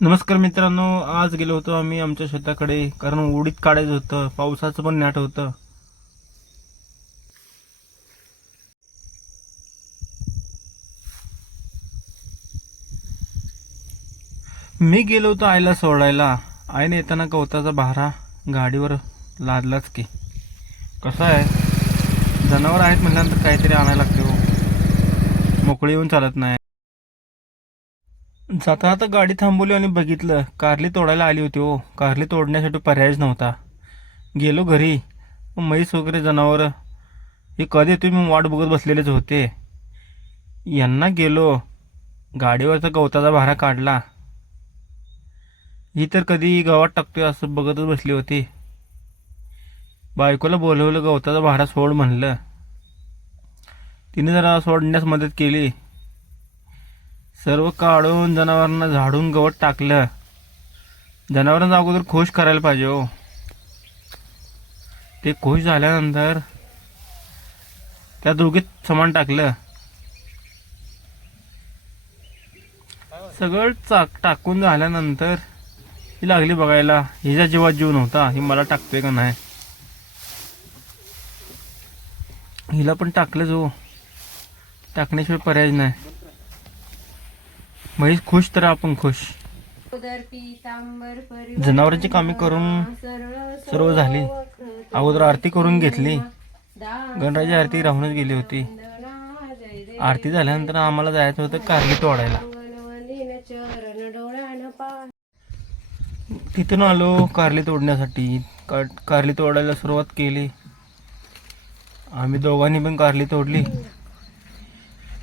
नमस्कार मित्रांनो, आज गेलो होतो आम्ही आमच्या शेताकडे, कारण उडीद काढायचं होतं. पावसाचं पण नाट होतं. मी गेलो होतो आईला सोडायला. आईने येताना गवताचा भारा गाडीवर लादलाच की. कसं आहे, जनावर आहेत म्हटल्यानंतर काहीतरी आणायला लागते हो, मोकळी येऊन चालत नाही. जाता आता गाडी थांबवली आणि बघितलं कारली तोडायला आली होती हो. कारली तोडण्यासाठी पर्यायच नव्हता. गेलो घरी. म्हैस वगैरे जनावर हे कधी तुम्ही वाट बघत बसलेलेच होते. यांना गेलो, गाडीवरचा गवताचा भारा काढला. ही तर कधी गावात टाकतोय असं बघतच बसली होती. बायकोला बोलवलं, गवताचा भारा सोड म्हणलं. तिने जरा सोडण्यास मदत केली. सर्व काढून जनावरांना झाडून गवत टाकलं. जनावरांना अगोदर खुश करायला पाहिजे हो. ते खुश झाल्यानंतर त्या दोघीत समान टाकलं. सगळं टाकून झाल्यानंतर ही लागली बघायला. हिच्या जीवात जीव नव्हता, ही मला टाकतोय का नाही. हिला पण टाकलं जो, टाकण्याशिवाय पर्याय नाही. म्हैस खुश तर आपण खुश. जनावरांची कामे करून सर्व झाली. अगोदर आरती करून घेतली. गणरायाची आरती राहूनच गेली होती. आरती झाल्यानंतर आम्हाला जायचं होतं कारली तोडायला. तिथून आलो कारली तोडण्यासाठी. कारली तोडायला सुरुवात केली. आम्ही दोघांनी पण कारली तोडली.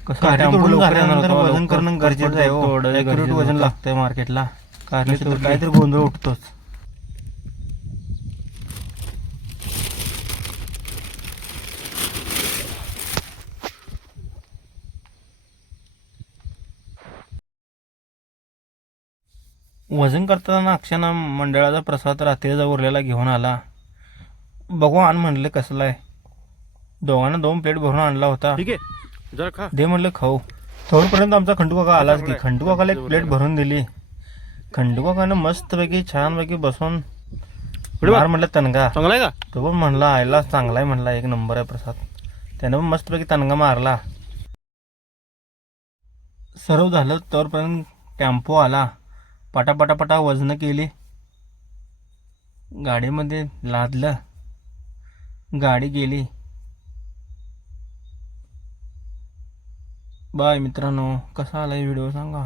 कसं वजन करणं गरजेचं आहे हो. ॲक्युरेट वजन लागतंय मार्केटला. कारली तोडली काहीतरी गोंधळ उठतोच. वजन करताना अक्षानं मंडळाचा प्रसाद रात्रीचा उरलेला घेऊन आला. बघू आण म्हणलं कसला आहे. दोघांना 2 प्लेट भरून आणला होता. ठीक आहे, जरा खा दे म्हणलं खाऊ. थोडपर्यंत आमचा खंडू काका आलाच की. खंडू काकाला एक प्लेट भरून दिली. खंडू काकानं मस्तपैकी छानपैकी बसून मार म्हणलं तणगा. चांगला आहे का? तो पण म्हणला आयला चांगला आहे म्हणला, 1 नंबर आहे प्रसाद. त्यानं पण मस्तपैकी तणगा मारला. सर्व झालं तोपर्यंत टेम्पो आला. पटापटापटा वजन केली, गाडीमध्ये लादलं, गाडी गेली. बाय मित्रांनो, कसा आला व्हिडिओ सांगा.